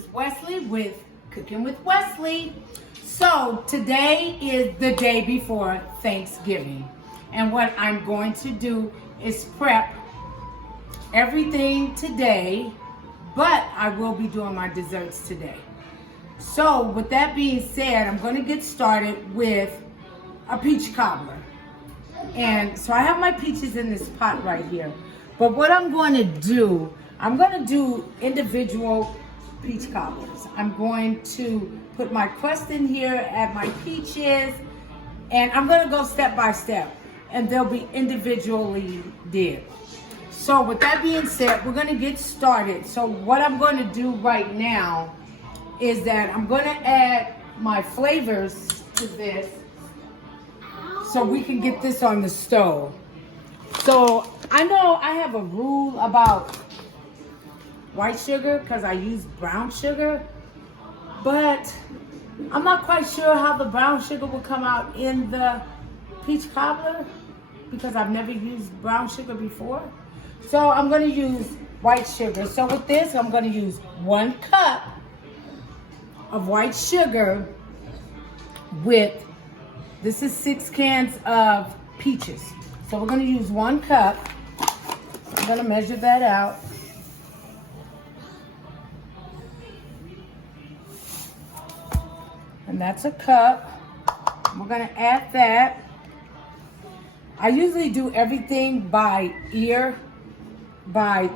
is Wesley with Cooking with Wesley. So today is the day before Thanksgiving. And what I'm going to do is prep everything today, but I will be doing my desserts today. So with that being said, I'm going to get started with a peach cobbler. And so I have my peaches in this pot right here. But what I'm going to do, I'm going to do individual peach cobblers. I'm going to put my crust in here, add my peaches, and I'm going to go step by step. And they'll be individually did. So with that being said, we're going to get started. So what I'm going to do right now is that I'm going to add my flavors to this so we can get this on the stove. So I know I have a rule about white sugar because I use brown sugar, but I'm not quite sure how the brown sugar will come out in the peach cobbler because I've never used brown sugar before. So I'm going to use white sugar. So with this, I'm going to use 1 cup of white sugar with, this is 6 cans of peaches. So we're going to use 1 cup. I'm going to measure that out. And that's a cup. We're going to add that. I usually do everything by ear, by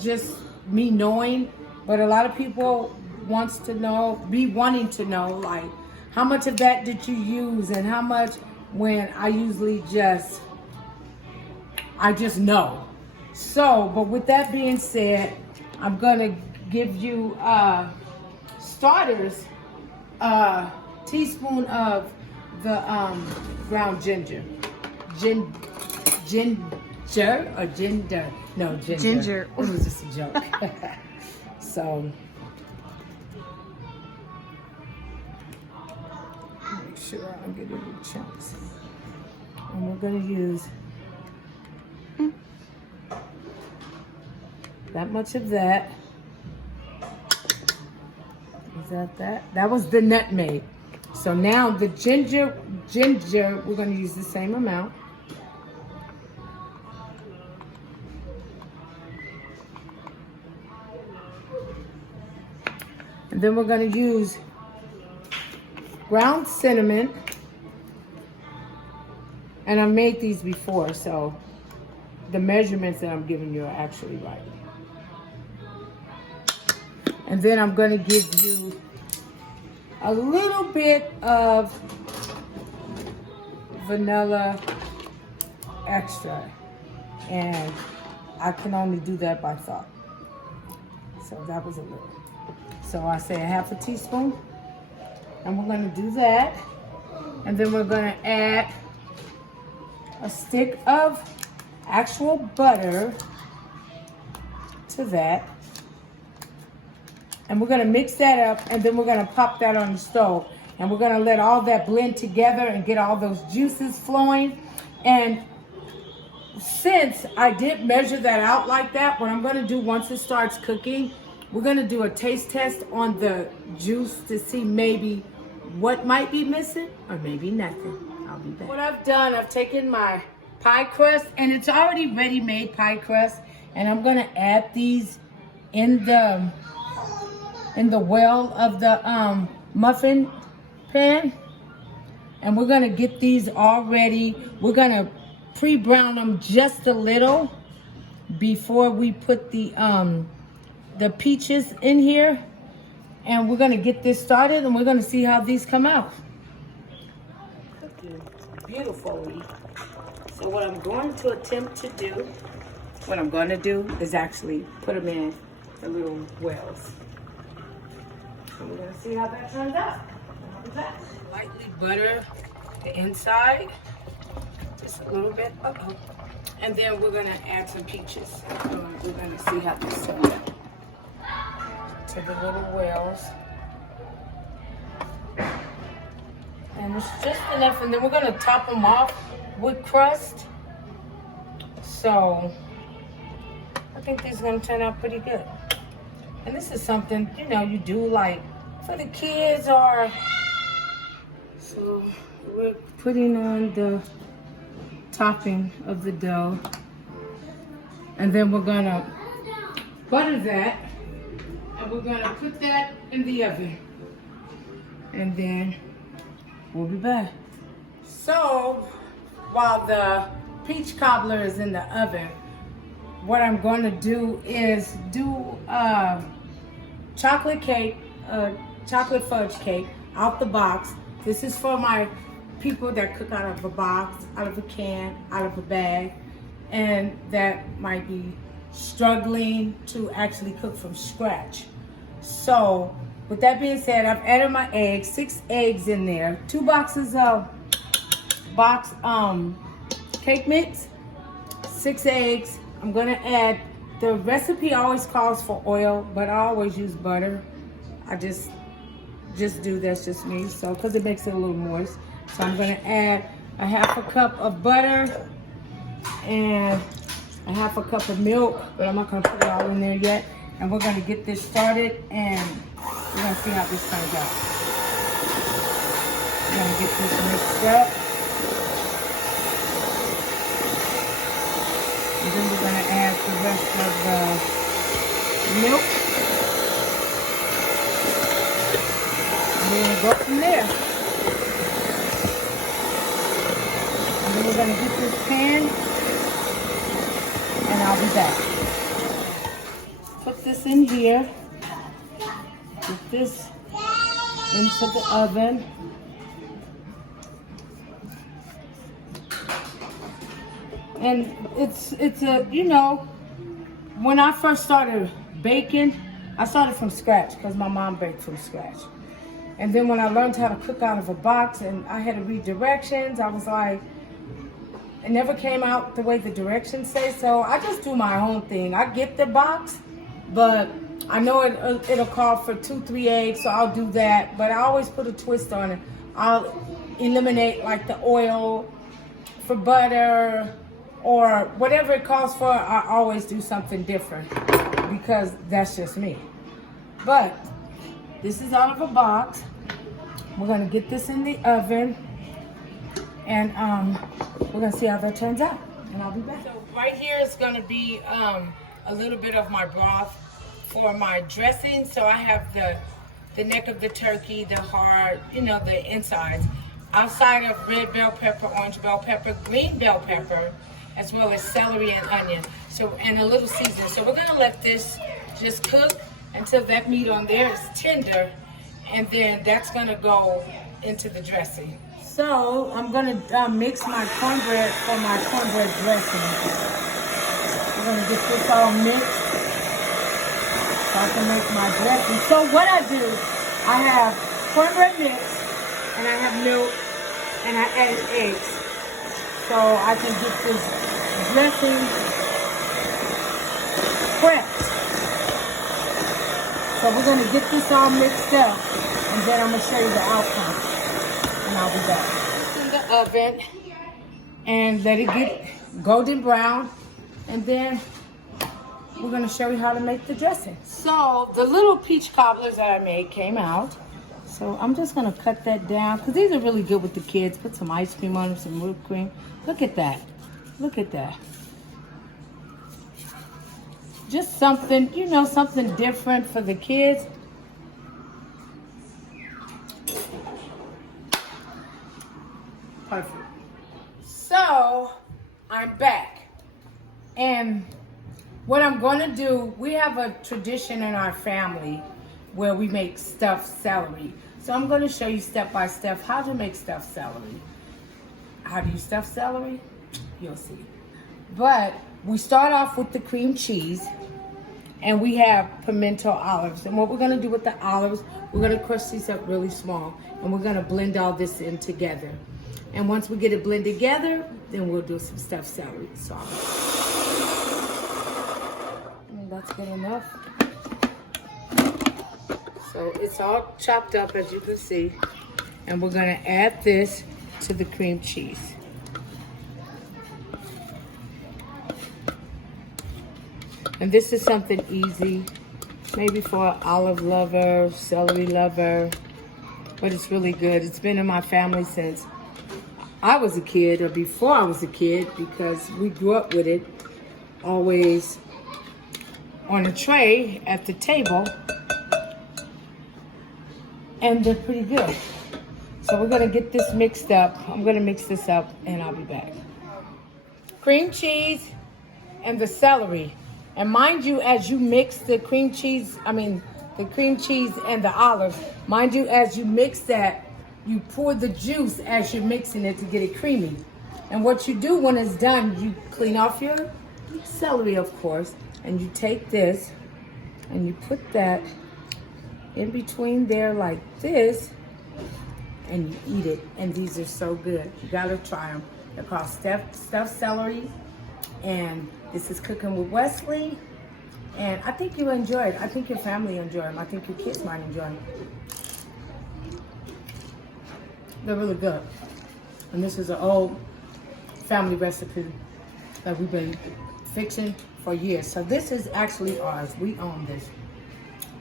just me knowing, but a lot of people wants to know, wanting to know, like, how much of that did you use and how much, when I usually I just know. So, but with that being said, I'm gonna give you starters, a teaspoon of the ground ginger. Ginger or ginger? No, ginger. Ginger. It was just a joke. So, make sure I'm getting the chunks. And we're going to use that much of that. Is that? That was the nutmeg. So now the ginger, we're going to use the same amount. And then we're going to use ground cinnamon. And I've made these before, so the measurements that I'm giving you are actually right. And then I'm going to give you a little bit of vanilla extra. And I can only do that by thought. So that was a little. So I say a 1/2 teaspoon. And we're going to do that. And then we're going to add a stick of actual butter to that. And we're going to mix that up, and then we're going to pop that on the stove. And we're going to let all that blend together and get all those juices flowing. And since I did measure that out like that, what I'm going to do once it starts cooking, we're going to do a taste test on the juice to see maybe what might be missing or maybe nothing. I'll be back. What I've done, I've taken my pie crust, and it's already ready-made pie crust, and I'm going to add these in the well of the muffin pan. And we're going to get these all ready. We're going to pre-brown them just a little before we put the peaches in here. And we're going to get this started, and we're going to see how these come out. Cooking beautifully. So what I'm going to attempt to do, is actually put them in the little wells. So we're going to see how that turns out. Lightly butter the inside, just a little bit. And then we're going to add some peaches. We're going to see how this turns out. To the little wells. And it's just enough, and then we're going to top them off with crust. So I think this is going to turn out pretty good. And this is something, you know, you do like for the kids or... So we're putting on the topping of the dough. And then we're gonna butter that. And we're gonna put that in the oven. And then we'll be back. So while the peach cobbler is in the oven, what I'm going to do is do chocolate cake, chocolate fudge cake out the box. This is for my people that cook out of a box, out of a can, out of a bag, and that might be struggling to actually cook from scratch. So with that being said, I've added my eggs, 6 eggs in there, 2 boxes of cake mix, 6 eggs. I'm gonna add, the recipe always calls for oil, but I always use butter. I just do, that's just me, so because it makes it a little moist. So I'm gonna add a 1/2 cup of butter and a 1/2 cup of milk, but I'm not gonna put it all in there yet. And we're gonna get this started and we're gonna see how this turns out. I'm gonna get this mixed up. And then we're going to add the rest of the milk. And we're going to go from there. And then we're going to get this pan. And I'll be back. Put this in here. Put this into the oven. And it's a, you know, when I first started baking, I started from scratch because my mom baked from scratch. And then when I learned how to cook out of a box and I had to read directions, I was like, it never came out the way the directions say. So I just do my own thing. I get the box, but I know it'll call for 2-3 eggs, so I'll do that. But I always put a twist on it. I'll eliminate like the oil for butter, or whatever it calls for. I always do something different because that's just me. But this is out of a box. We're gonna get this in the oven and we're gonna see how that turns out, and I'll be back. So right here is gonna be a little bit of my broth for my dressing. So I have the neck of the turkey, the heart, you know, the insides, outside of red bell pepper, orange bell pepper, green bell pepper, as well as celery and onion, so, and a little seasoning. So we're gonna let this just cook until that meat on there is tender, and then that's gonna go into the dressing. So I'm gonna mix my cornbread for my cornbread dressing. We're gonna get this all mixed so I can make my dressing. So what I do, I have cornbread mix, and I have milk, and I add eggs. So I can get this dressing prepped. So we're going to get this all mixed up, and then I'm going to show you the outcome. And I'll be back. In the oven, and let it get golden brown, and then we're going to show you how to make the dressing. So the little peach cobblers that I made came out. So I'm just gonna cut that down because these are really good with the kids. Put some ice cream on them, some whipped cream. Look at that. Look at that. Just something, you know, something different for the kids. Perfect. So I'm back. And what I'm gonna do, we have a tradition in our family where we make stuffed celery. So I'm gonna show you step by step how to make stuffed celery. How do you stuff celery? You'll see. But we start off with the cream cheese, and we have pimento olives. And what we're gonna do with the olives, we're gonna crush these up really small, and we're gonna blend all this in together. And once we get it blended together, then we'll do some stuffed celery sauce. And that's good enough. So it's all chopped up, as you can see. And we're gonna add this to the cream cheese. And this is something easy maybe for an olive lover, celery lover, but it's really good. It's been in my family since I was a kid, or before I was a kid, because we grew up with it, always on a tray at the table, and they're pretty good. So we're gonna get this mixed up. I'm gonna mix this up and I'll be back. Cream cheese and the celery. And mind you, as you mix the cream cheese and the olives, mind you, as you mix that, you pour the juice as you're mixing it to get it creamy. And what you do when it's done, you clean off your celery, of course, and you take this and you put that in between there like this, and you eat it. And these are so good. You gotta try them. They're called stuffed celery, and this is Cooking with Wesley. And I think you'll enjoy it. I think your family will enjoy them. I think your kids might enjoy them. They're really good. And this is an old family recipe that we've been fixing for years. So this is actually ours. We own this.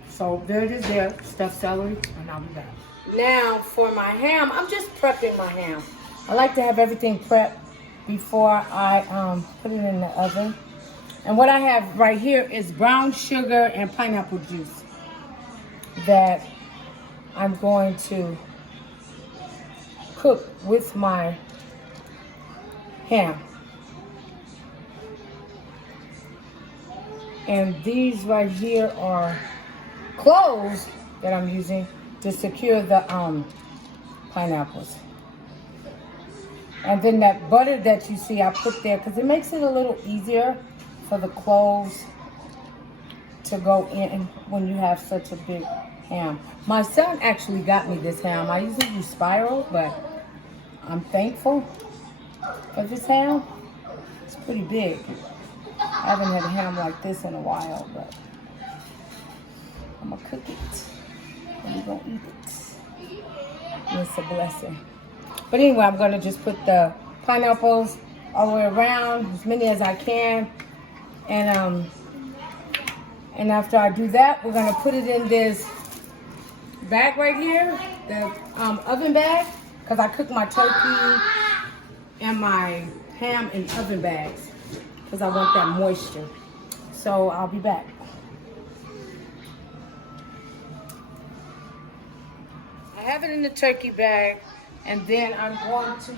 So there it is there, stuffed celery, and I'll be back. Now for my ham, I'm just prepping my ham. I like to have everything prepped before I put it in the oven. And what I have right here is brown sugar and pineapple juice that I'm going to cook with my ham. And these right here are cloves that I'm using to secure the pineapples. And then that butter that you see I put there, because it makes it a little easier for the cloves to go in when you have such a big ham. My son actually got me this ham. I usually use spiral, but I'm thankful for this ham. It's pretty big. I haven't had a ham like this in a while, but I'm gonna cook it and we're gonna eat it. And it's a blessing. But anyway, I'm gonna just put the pineapples all the way around, as many as I can. And after I do that, we're gonna put it in this bag right here, the oven bag, because I cook my turkey and my ham in oven bags, because I want that moisture. So I'll be back. I have it in the turkey bag, and then I'm going to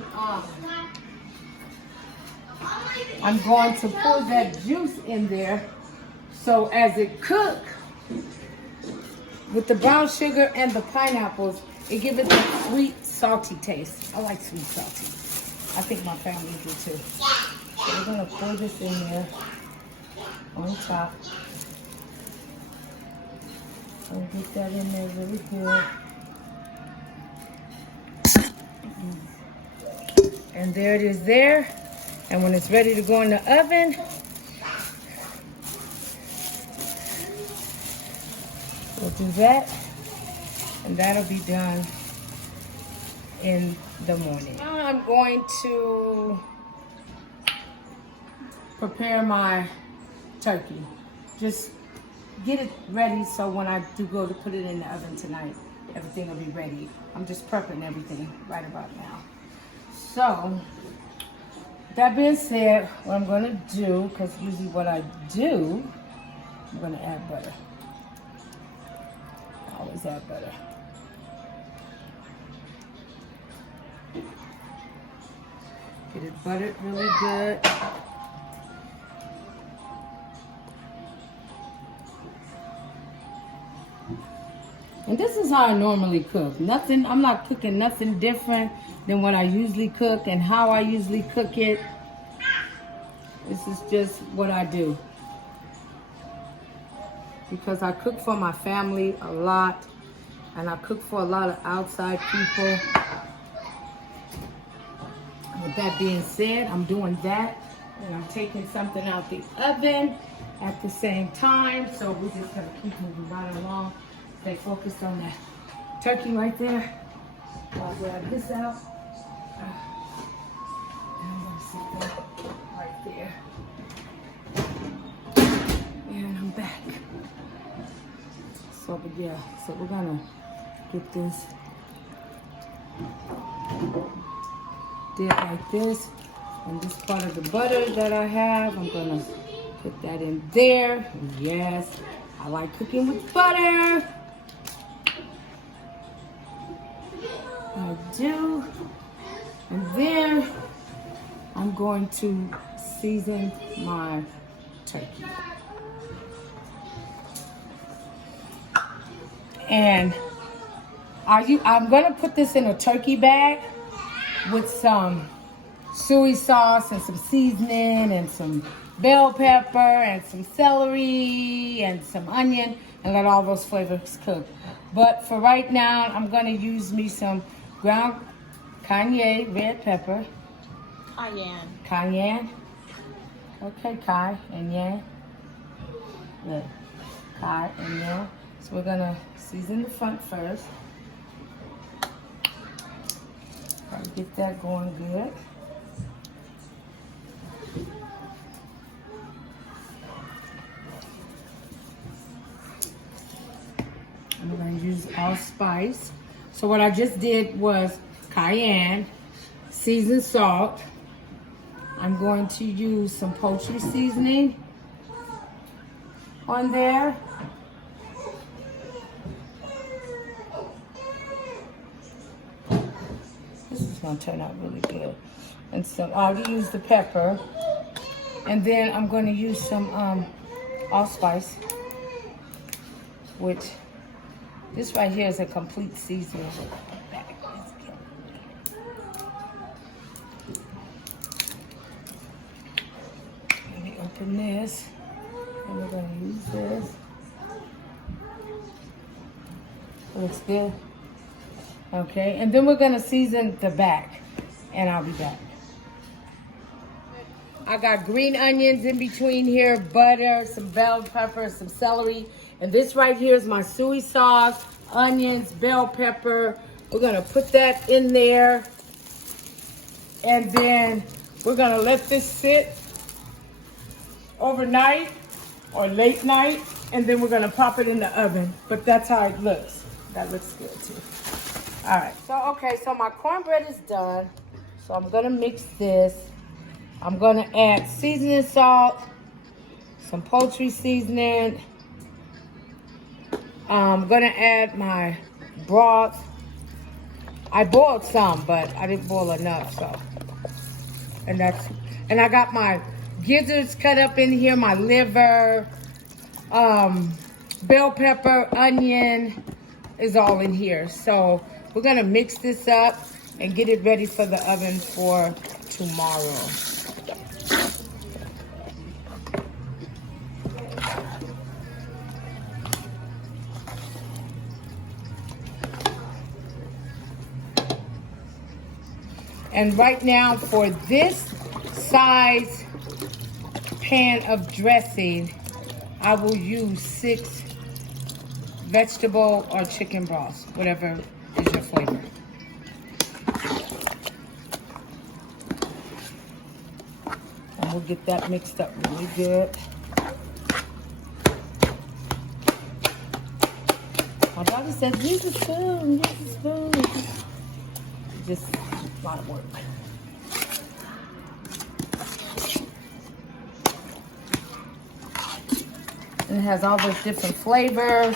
pour that juice in there. So as it cooks with the brown sugar and the pineapples, it gives it that sweet, salty taste. I like sweet, salty. I think my family do too. So we're gonna pour this in there on top. And get that in there really good. And there it is there. And when it's ready to go in the oven, we'll do that. And that'll be done in the morning. Now I'm going to prepare my turkey. Just get it ready so when I do go to put it in the oven tonight, everything will be ready. I'm just prepping everything right about now. So, that being said, what I'm going to do, because usually what I do, I'm going to add butter. I always add butter. Get it buttered really good. And this is how I normally cook. Nothing, I'm not cooking nothing different than what I usually cook and how I usually cook it. This is just what I do. Because I cook for my family a lot, and I cook for a lot of outside people. With that being said, I'm doing that, and I'm taking something out the oven at the same time. So we're just gonna keep moving right along. Stay focused on that turkey right there. I'll grab this out. And I'm gonna sit that right there. And I'm back. So, but yeah, so we're gonna get this did like this. And this part of the butter that I have, I'm gonna put that in there. And yes, I like cooking with butter. I do. And then I'm going to season my turkey. And I'm gonna put this in a turkey bag with some soy sauce and some seasoning and some bell pepper and some celery and some onion and let all those flavors cook. But for right now, I'm gonna use me some ground cayenne red pepper. Cayenne. Okay, Kai and Yan. Look, Kai and Yan. So we're gonna season the front first. Try to get that going good. And we're gonna use allspice. So what I just did was cayenne, seasoned salt. I'm going to use some poultry seasoning on there. This is gonna turn out really good. And so I'll use the pepper. And then I'm gonna use some allspice, which this right here is a complete seasoning. Let me open this, and we're gonna use this. Looks good. Okay, and then we're gonna season the back, and I'll be back. I got green onions in between here, butter, some bell pepper, some celery, and this right here is my soy sauce, onions, bell pepper. We're gonna put that in there, and then we're gonna let this sit overnight or late night, and then we're gonna pop it in the oven. But that's how it looks. That looks good too. All right, so my cornbread is done. So I'm gonna mix this. I'm gonna add seasoning salt, some poultry seasoning. I'm gonna add my broth. I boiled some, but I didn't boil enough, so. And I got my gizzards cut up in here, my liver, bell pepper, onion is all in here. So we're gonna mix this up and get it ready for the oven for tomorrow. And right now for this size pan of dressing, I will use 6 vegetable or chicken broths, whatever is your flavor. And we'll get that mixed up really good. My daughter says, use a spoon, use a spoon. Just a lot of work. And it has all those different flavors,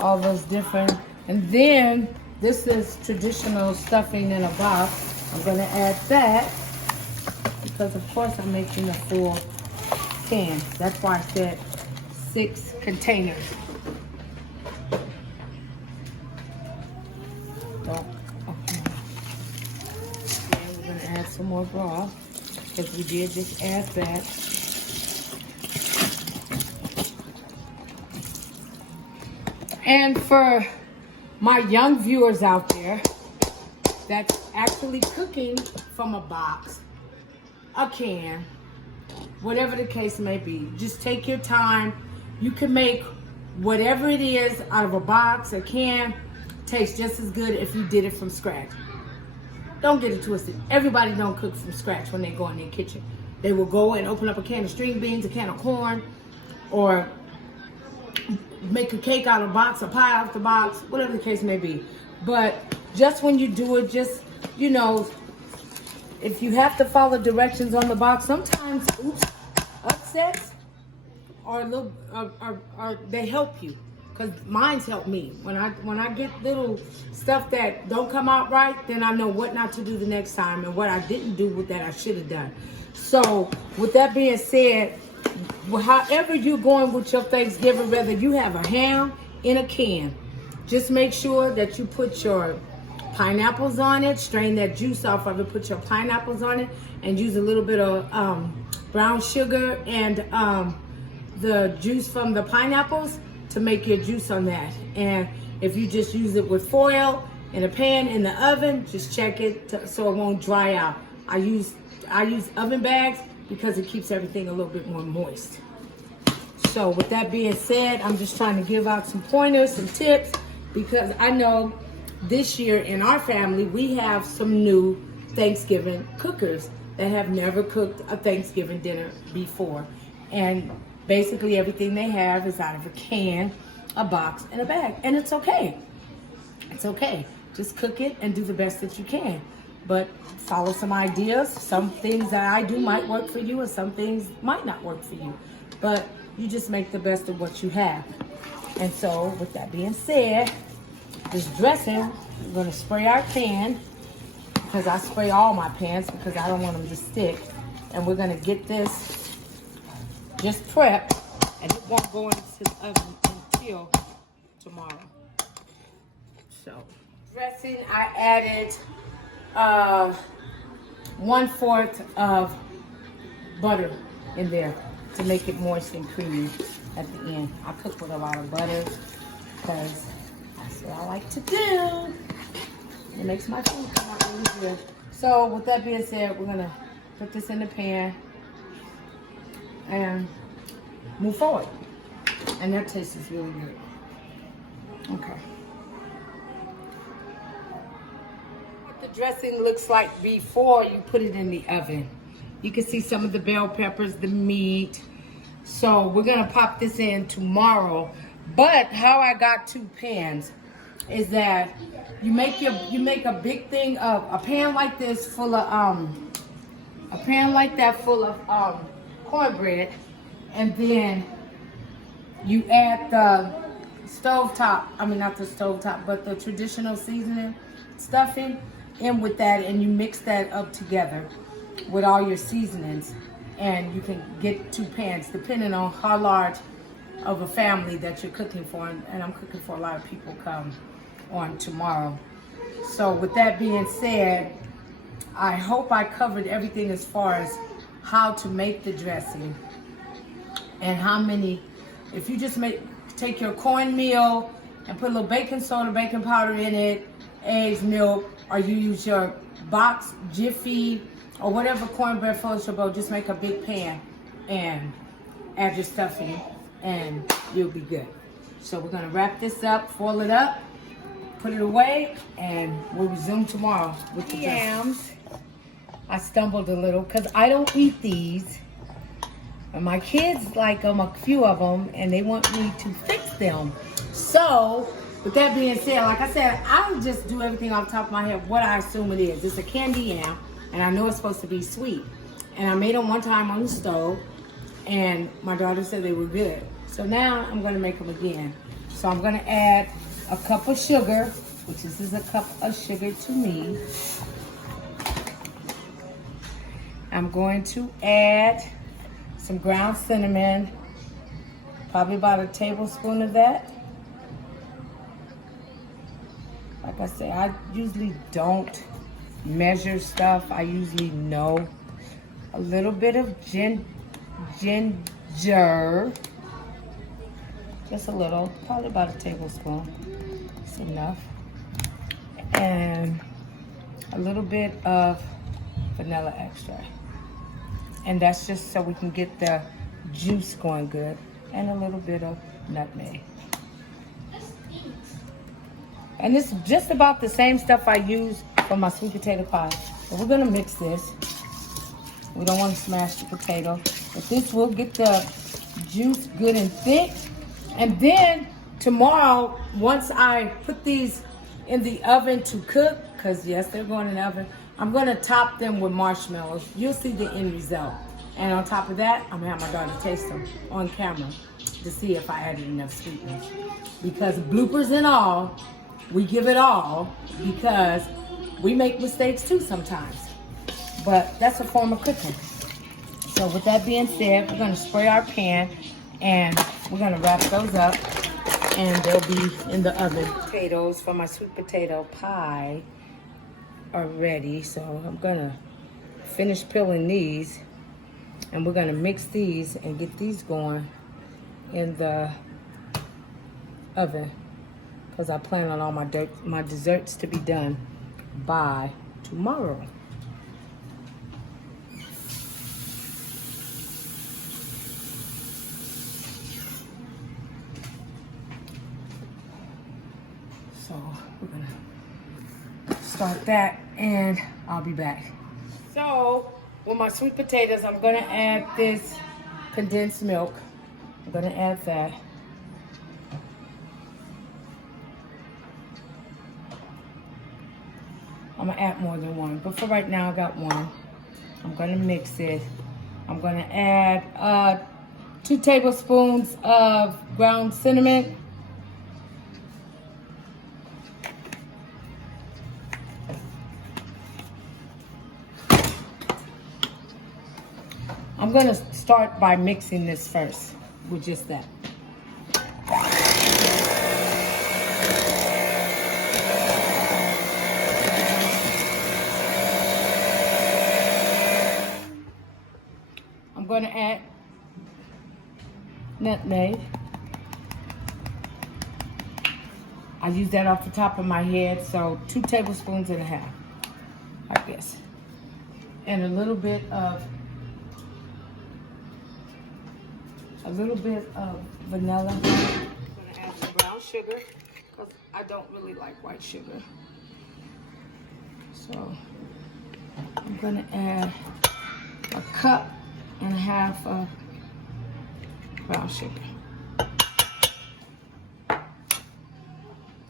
all those different, and then this is traditional stuffing in a box. I'm gonna add that because of course I'm making a full can. That's why I said 6 containers. We're gonna add some more broth because we did just add that. And for my young viewers out there that's actually cooking from a box, a can, whatever the case may be, just take your time. You can make whatever it is out of a box, a can, tastes just as good if you did it from scratch. Don't get it twisted. Everybody don't cook from scratch when they go in their kitchen. They will go and open up a can of string beans, a can of corn, or make a cake out of a box, a pie out of the box, whatever the case may be. But just when you do it, just, you know, if you have to follow directions on the box, sometimes, upsets are a little, they help you. Cause mine's helped me. When I get little stuff that don't come out right, then I know what not to do the next time and what I didn't do with that I should have done. So with that being said, however you're going with your Thanksgiving, whether you have a ham in a can, just make sure that you put your pineapples on it, strain that juice off of it, put your pineapples on it, and use a little bit of brown sugar and the juice from the pineapples to make your juice on that. And if you just use it with foil in a pan in the oven, just check it so it won't dry out. I use oven bags because it keeps everything a little bit more moist. So with that being said, I'm just trying to give out some pointers, some tips, because I know this year in our family, we have some new Thanksgiving cookers that have never cooked a Thanksgiving dinner before. And basically everything they have is out of a can, a box, and a bag. And it's okay. It's okay. Just cook it and do the best that you can. But follow some ideas. Some things that I do might work for you and some things might not work for you. But you just make the best of what you have. And so with that being said, this dressing, we're going to spray our pan, because I spray all my pans because I don't want them to stick. And we're going to get this just prepped, and it won't go into the oven until tomorrow. So, dressing, I added 1/4 of butter in there to make it moist and creamy at the end. I cook with a lot of butter because that's what I like to do. It makes my food come out really good. So with that being said, we're gonna put this in the pan and move forward. And that tastes really good. Okay. What the dressing looks like before you put it in the oven. You can see some of the bell peppers, the meat. So we're gonna pop this in tomorrow. But how I got 2 pans is that you make a big thing of a pan like this full of cornbread, and then you add the not the stovetop, but the traditional seasoning stuffing in with that, and you mix that up together with all your seasonings, and you can get 2 pans depending on how large of a family that you're cooking for, and I'm cooking for a lot of people come on tomorrow. So with that being said, I hope I covered everything as far as how to make the dressing and how many. If you just take your cornmeal and put a little baking soda, baking powder in it, eggs, milk, or you use your box Jiffy or whatever cornbread floats your boat, just make a big pan and add your stuffing and you'll be good. So we're gonna wrap this up, foil it up, put it away, and we'll resume tomorrow with the yams. I stumbled a little because I don't eat these. And my kids like them, a few of them, and they want me to fix them. So, with that being said, like I said, I just do everything off the top of my head, what I assume it is. It's a candy yam, and I know it's supposed to be sweet. And I made them one time on the stove, and my daughter said they were good. So now I'm gonna make them again. So I'm gonna add a cup of sugar, which this is a cup of sugar to me. I'm going to add some ground cinnamon, probably about a tablespoon of that. Like I say, I usually don't measure stuff. I usually know. A little bit of ginger, just a little, probably about a tablespoon. It's enough. And a little bit of vanilla extract. And that's just so we can get the juice going good. And a little bit of nutmeg. And it's just about the same stuff I use for my sweet potato pie. So we're gonna mix this. We don't want to smash the potato, but this will get the juice good and thick, And then tomorrow, once I put these in the oven to cook, because yes, they're going in the oven, I'm going to top them with marshmallows. You'll see the end result. And on top of that, I'm going to have my daughter taste them on camera to see if I added enough sweetness. Because bloopers and all, we give it all because we make mistakes too sometimes. But that's a form of cooking. So with that being said, we're going to spray our pan and we're going to wrap those up and they'll be in the oven. Potatoes for my sweet potato pie are ready. So I'm going to finish peeling these and we're going to mix these and get these going in the oven because I plan on all my desserts to be done by tomorrow. So we're gonna start that and I'll be back. So with my sweet potatoes, I'm gonna add this condensed milk. I'm gonna add that. I'm gonna add more than one, but for right now I got one. I'm gonna mix it. I'm gonna add 2 tablespoons of ground cinnamon. I'm gonna start by mixing this first with just that. I'm gonna add nutmeg. I use that off the top of my head, so 2 tablespoons and a half, I guess. And a little bit of vanilla. I'm gonna add some brown sugar because I don't really like white sugar. So I'm gonna add a cup and a half of brown sugar.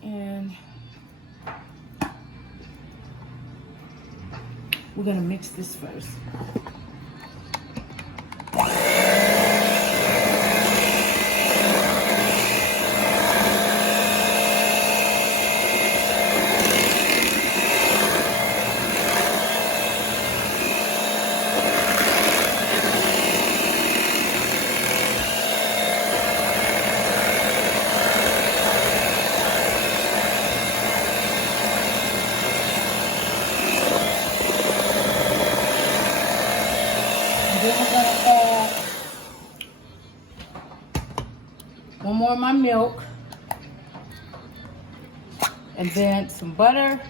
And we're gonna mix this first. Then we're gonna add one more of my milk, and then some butter,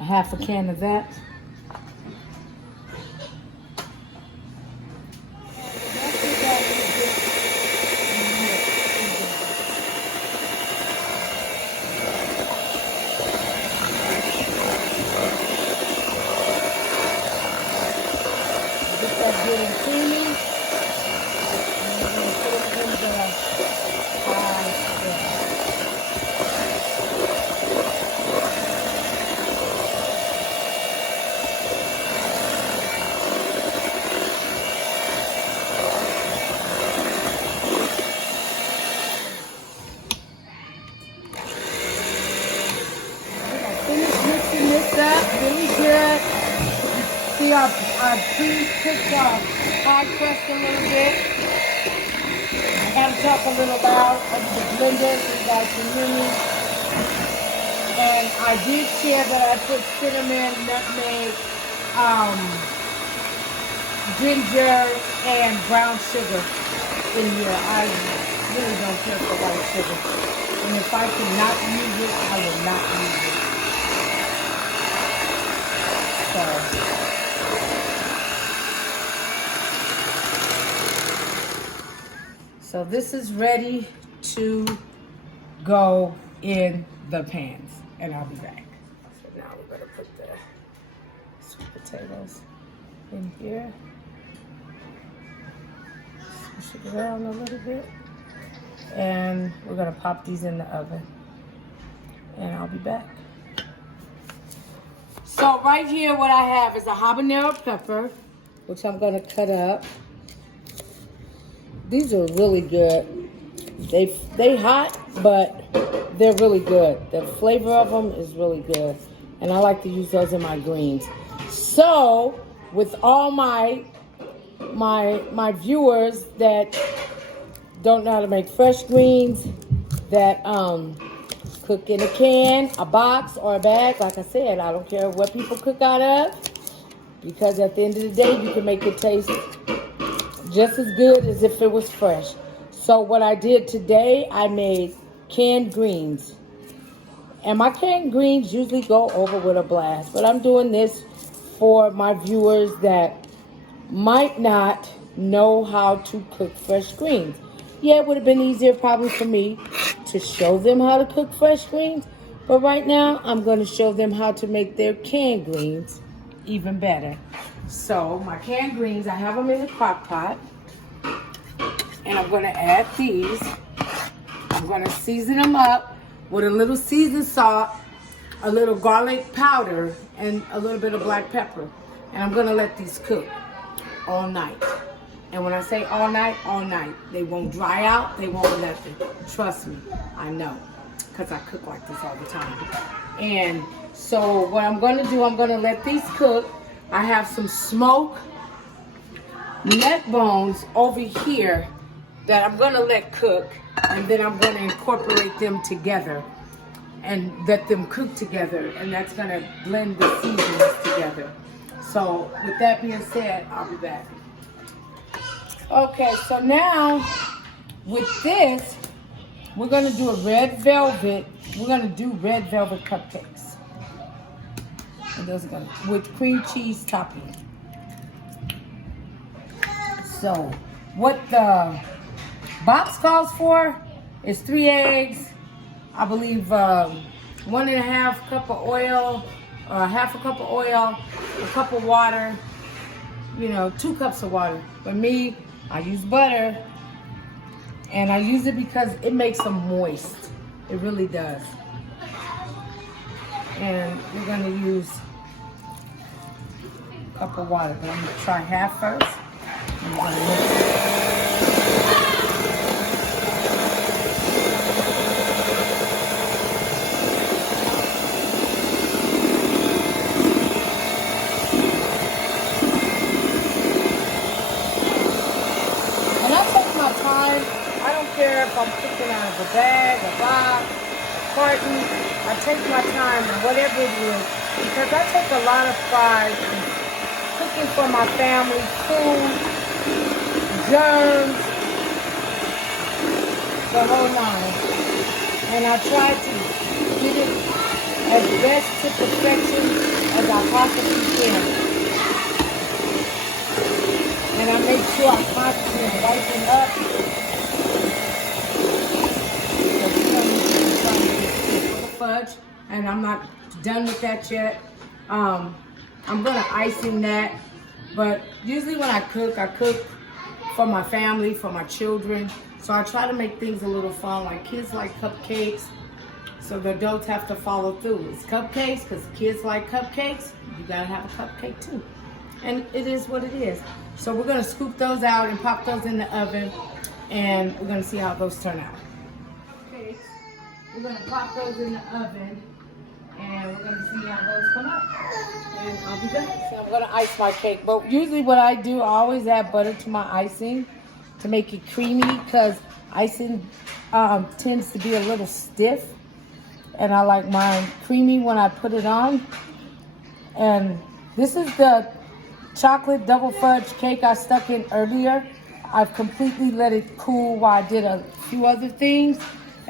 a half a can of that. Get that good and creamy. And we're going to put it in the pie there. Finish mixing this up really good. See our pre-cooked pie crust a little bit. I gotta talk a little loud over the blender so you guys can hear me. And I did share that I put cinnamon, nutmeg, ginger, and brown sugar in here. I really don't care for white sugar. And if I cannot use it, I will not use it. So this is ready to go in the pans, and I'll be back. So now we're gonna put the sweet potatoes in here. push it around a little bit. And we're gonna pop these in the oven. And I'll be back. So right here, what I have is a habanero pepper, which I'm gonna cut up. These are really good. They hot, but they're really good. The flavor of them is really good. And I like to use those in my greens. So with all my viewers that don't know how to make fresh greens, that cook in a can, a box, or a bag, like I said, I don't care what people cook out of, because at the end of the day, you can make it taste just as good as if it was fresh. So what I did today, I made canned greens. And my canned greens usually go over with a blast, but I'm doing this for my viewers that might not know how to cook fresh greens. Yeah, it would have been easier probably for me to show them how to cook fresh greens, but right now I'm going to show them how to make their canned greens even better. So my canned greens, I have them in the crock pot, and I'm going to add these. I'm going to season them up with a little seasoned salt, a little garlic powder, and a little bit of black pepper. And I'm going to let these cook all night. And when I say all night, they won't dry out, they won't let them. Trust me, I know, because I cook like this all the time. And so what I'm gonna do, I'm gonna let these cook. I have some smoked neck bones over here that I'm gonna let cook, and then I'm gonna incorporate them together and let them cook together, and that's gonna blend the seasonings together. So with that being said, I'll be back. Okay, so now with this, we're gonna do a red velvet. We're gonna do red velvet cupcakes. And those are gonna, with cream cheese topping. So what the box calls for is 3 eggs, I believe 1.5 cup of oil, or half a cup of oil, a cup of water, 2 cups of water. For me, I use butter, and I use it because it makes them moist. It really does. And we're gonna use a cup of water, but I'm gonna try half first. And we're gonna mix it. I don't care if I'm cooking out of a bag, a box, a carton. I take my time and whatever it is, because I take a lot of pride in cooking for my family, food, germs, the whole nine. And I try to get it as best to perfection as I possibly can. And I make sure I'm constantly wiping up. Fudge, and I'm not done with that yet. I'm gonna icing that, but usually when I cook for my family, for my children. So I try to make things a little fun. Like kids like cupcakes, so the adults have to follow through. It's cupcakes because kids like cupcakes. You gotta have a cupcake too, and it is what it is. So we're gonna scoop those out and pop those in the oven, and we're gonna see how those turn out. We're going to pop those in the oven, and we're going to see how those come out. And I'll be back. So I'm going to ice my cake. But usually what I do, I always add butter to my icing to make it creamy, because icing tends to be a little stiff. And I like mine creamy when I put it on. And this is the chocolate double fudge cake I stuck in earlier. I've completely let it cool while I did a few other things.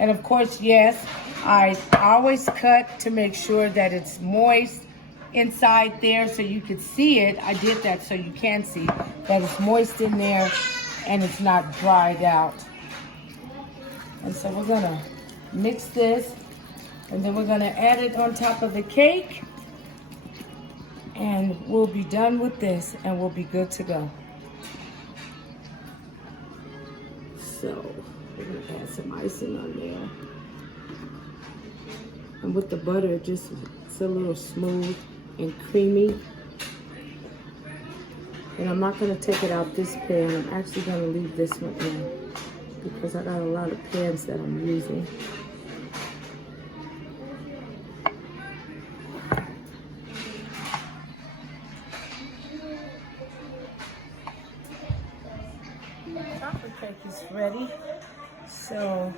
And of course, yes, I always cut to make sure that it's moist inside there so you can see it. I did that so you can see that it's moist in there and it's not dried out. And so we're gonna mix this, and then we're gonna add it on top of the cake, and we'll be done with this and we'll be good to go. So we're gonna add some icing on there. And with the butter, it's a little smooth and creamy. And I'm not gonna take it out this pan. I'm actually gonna leave this one in because I got a lot of pans that I'm using. Chocolate cake is ready. So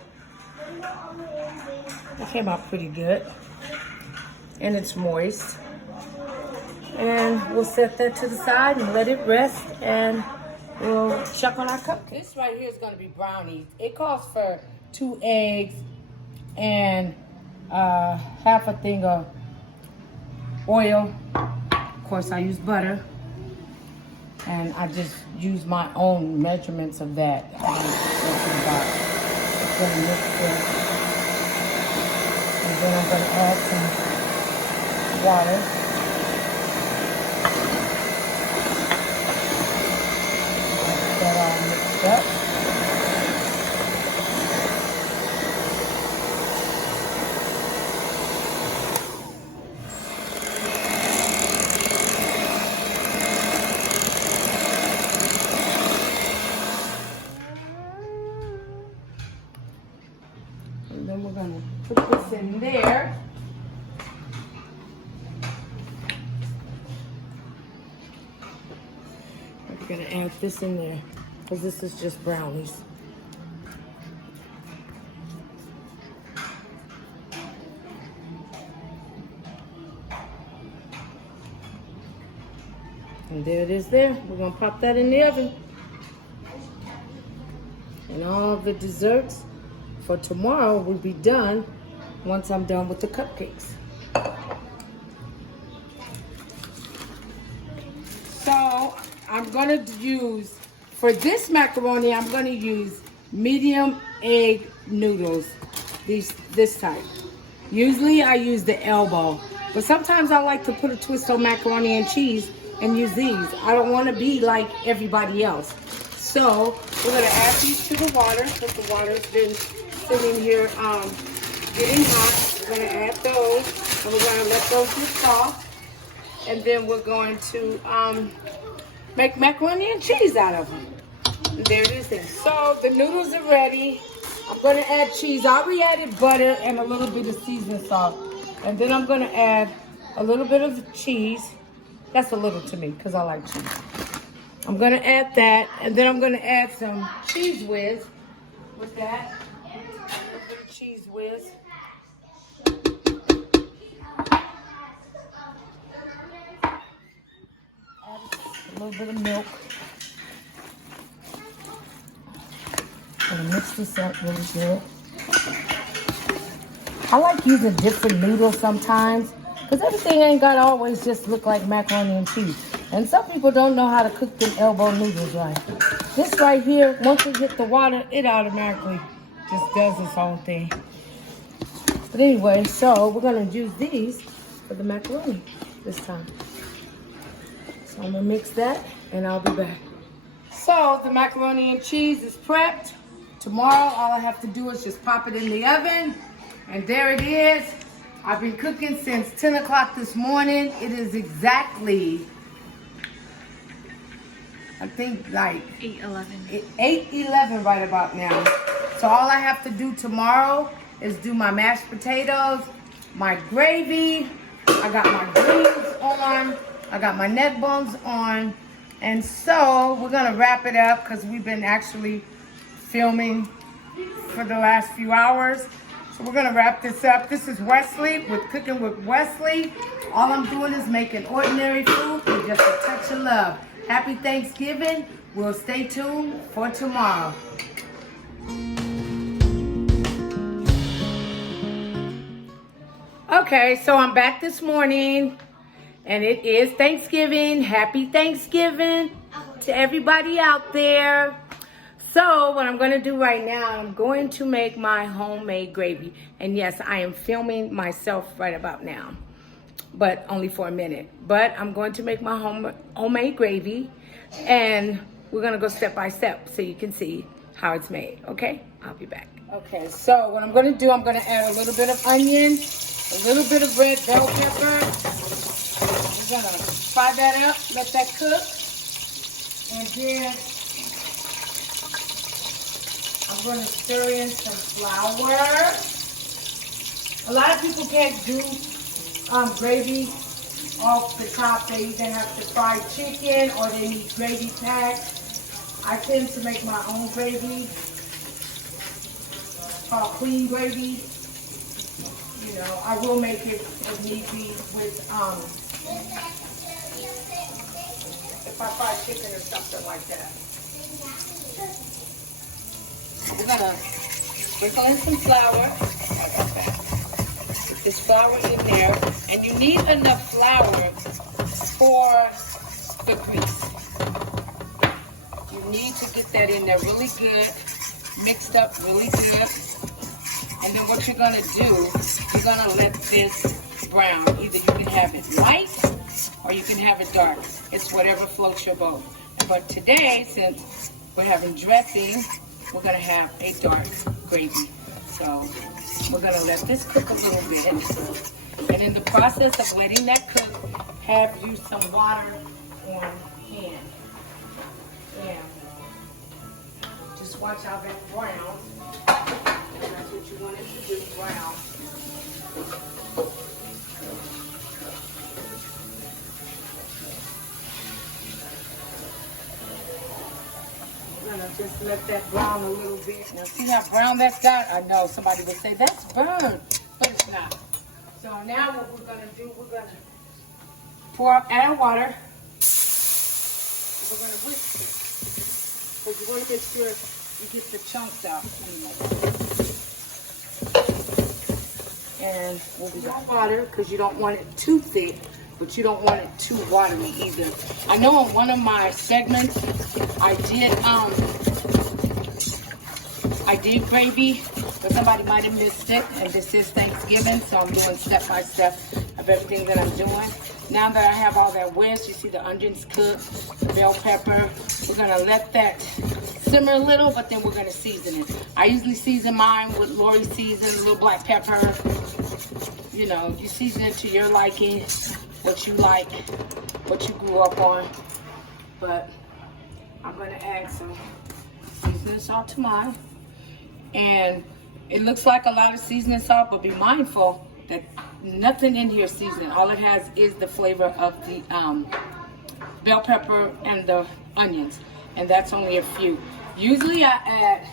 it came out pretty good. And it's moist. And we'll set that to the side and let it rest, and we'll check on our cupcake. This right here is going to be brownies. It calls for 2 eggs and half a thing of oil. Of course, I use butter. And I just use my own measurements of that. I'm going to mix this. And then I'm going to add some water. That all mixed up. And then we're gonna put this in there. We're gonna add this in there because this is just brownies. And there it is there. We're gonna pop that in the oven. And all the desserts for tomorrow will be done once I'm done with the cupcakes. So I'm gonna use, for this macaroni, I'm gonna use medium egg noodles, this type. Usually I use the elbow, but sometimes I like to put a twist on macaroni and cheese and use these. I don't wanna be like everybody else. So we're gonna add these to the water because the water's been sitting here getting hot. We're gonna add those and we're gonna let those get soft. And then we're going to make macaroni and cheese out of them. And there it is then. So the noodles are ready. I'm gonna add cheese. I already added butter and a little bit of seasoning salt. And then I'm gonna add a little bit of cheese. That's a little to me because I like cheese. I'm gonna add that, and then I'm gonna add some Cheez Whiz with that. A little bit of Cheez Whiz. Add a little bit of milk. Gonna mix this up really good. I like using different noodles sometimes because everything ain't gotta always just look like macaroni and cheese. And some people don't know how to cook them elbow noodles right. This right here, once it hit the water, it automatically just does its own thing. But anyway, so we're gonna use these for the macaroni this time. So I'm gonna mix that and I'll be back. So the macaroni and cheese is prepped. Tomorrow, all I have to do is just pop it in the oven. And there it is. I've been cooking since 10 o'clock this morning. It is exactly, I think like 8:11. 8:11 right about now. So all I have to do tomorrow is do my mashed potatoes, my gravy. I got my greens on. I got my neck bones on. And so we're gonna wrap it up because we've been actually filming for the last few hours. So we're gonna wrap this up. This is Wesley with Cooking with Wesley. All I'm doing is making ordinary food with just a touch of love. Happy Thanksgiving. We'll stay tuned for tomorrow. Okay, so I'm back this morning and it is Thanksgiving. Happy Thanksgiving to everybody out there. So what I'm going to do right now, I'm going to make my homemade gravy. And yes, I am filming myself right about now, but only for a minute. But I'm going to make my homemade gravy, and we're going to go step by step so you can see how it's made, okay? I'll be back. Okay, so what I'm gonna do, I'm gonna add a little bit of onion, a little bit of red bell pepper. We're gonna fry that up, let that cook. And then I'm gonna stir in some flour. A lot of people can't do gravy off the top. They either have to fry chicken or they need gravy packed. I tend to make my own gravy. It's called clean gravy. You know, I will make it if need be with if I fry chicken or something like that. We're gonna sprinkle in some flour. Put this flour in there, and you need enough flour for the grease. You need to get that in there really good, mixed up really good. And then what you're gonna do, you're gonna let this brown. Either you can have it light or you can have it dark. It's whatever floats your boat. But today, since we're having dressing, we're gonna have a dark gravy. So we're gonna let this cook a little bit. And in the process of letting that cook, have you some water on hand. And just watch how that browns. That's what you want it to do, brown. I'm gonna just let that brown a little bit. Now see how brown that's got? I know somebody would say that's burned, but it's not. So now what we're gonna do, we're gonna pour up, add water. We're gonna whisk it. Because you want to make sure you get the chunks out. And we'll do that water because you don't want it too thick, but you don't want it too watery either. I know in one of my segments I did gravy, but somebody might have missed it, and this is Thanksgiving, so I'm doing step by step of everything that I'm doing. Now that I have all that whisk, you see the onions cooked, the bell pepper. We're gonna let that simmer a little, but then we're gonna season it. I usually season mine with Lori season, a little black pepper. You know, you season it to your liking, what you like, what you grew up on. But I'm gonna add some seasoning salt to mine. And it looks like a lot of seasoning salt, but be mindful that nothing in here is seasoning. All it has is the flavor of the bell pepper and the onions. And that's only a few. Usually I add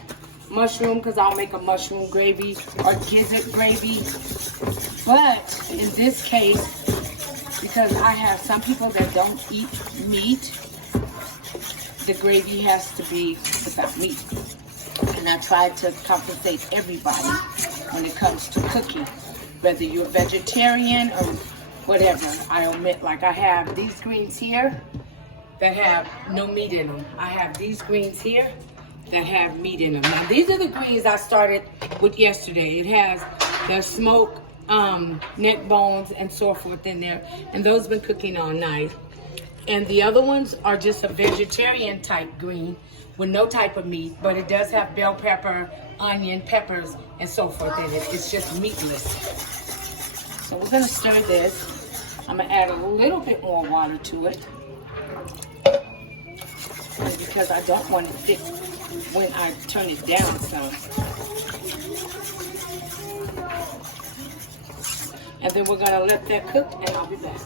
mushroom because I'll make a mushroom gravy or gizzard gravy. But in this case, because I have some people that don't eat meat, the gravy has to be without meat. And I try to compensate everybody when it comes to cooking. Whether you're a vegetarian or whatever, I omit. Like I have these greens here that have no meat in them. I have these greens here that have meat in them. Now these are the greens I started with yesterday. It has the smoked neck bones and so forth in there. And those been cooking all night. And the other ones are just a vegetarian type green with no type of meat, but it does have bell pepper, onion, peppers, and so forth in it. It's just meatless. So we're gonna stir this. I'm gonna add a little bit more water to it because I don't want it thick when I turn it down some. And then we're gonna let that cook and I'll be back.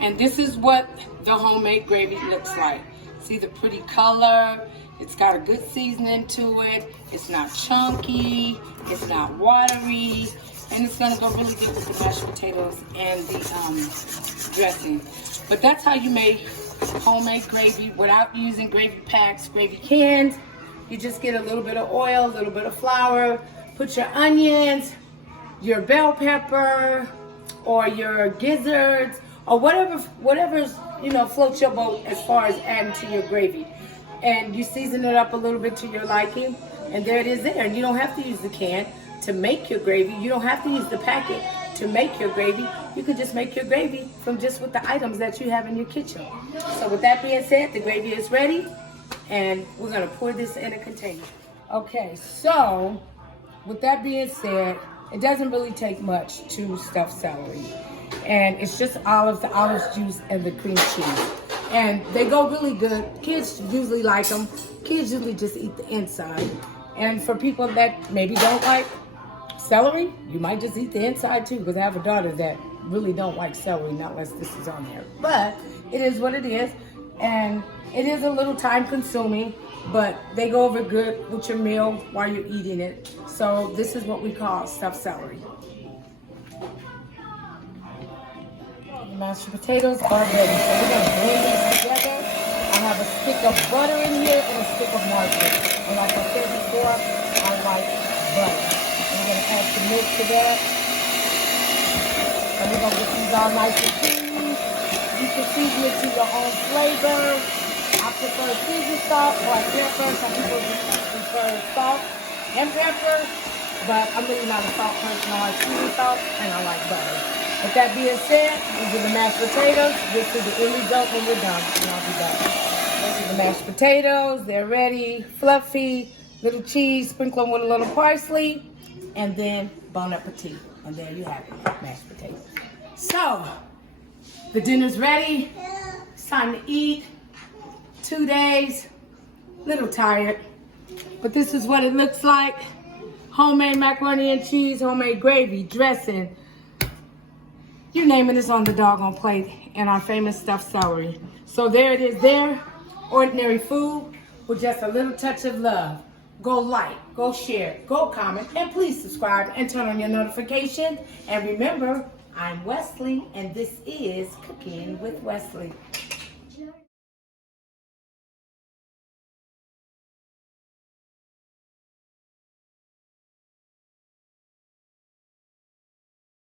And this is what the homemade gravy looks like. See the pretty color? It's got a good seasoning to it. It's not chunky. It's not watery. And it's gonna go really good with the mashed potatoes and the dressing. But that's how you make homemade gravy without using gravy packs, gravy cans. You just get a little bit of oil, a little bit of flour, put your onions, your bell pepper, or your gizzards, or whatever's, you know, floats your boat as far as adding to your gravy. And you season it up a little bit to your liking, and there it is there. And you don't have to use the can to make your gravy. You don't have to use the packet to make your gravy. You can just make your gravy from just with the items that you have in your kitchen. So with that being said, the gravy is ready, And we're gonna pour this in a container. Okay, so with that being said, it doesn't really take much to stuff celery. And it's just the olive juice and the cream cheese. And they go really good. Kids usually like them. Kids usually just eat the inside. And for people that maybe don't like celery, you might just eat the inside too, because I have a daughter that really don't like celery, not unless this is on there. But it is what it is. And it is a little time consuming, but they go over good with your meal while you're eating it. So this is what we call stuffed celery. The mashed potatoes are ready. So we're gonna blend these together. I have a stick of butter in here and a stick of margarine. And like I said before, I like butter. I'm gonna add some milk to that. And we're gonna get these all nice and creamy. You can season it to your own flavor. I prefer seasoned salt or pepper. Some people prefer salt and pepper, but I'm really not a salt person. I like seasoned salt and I like butter. With that being said, these are the mashed potatoes. This is the end result when we're done, and I'll be done. These are the mashed potatoes. They're ready, fluffy, little cheese, sprinkle them with a little parsley, and then bon appetit. And there you have it, mashed potatoes. So, the dinner's ready. It's time to eat. 2 days, little tired, but this is what it looks like. Homemade macaroni and cheese, homemade gravy, dressing, you name it, it's on the doggone plate, and our famous stuffed celery. So there it is there, ordinary food with just a little touch of love. Go like, go share, go comment, and please subscribe and turn on your notifications. And remember, I'm Wesley, and this is Cooking with Wesley.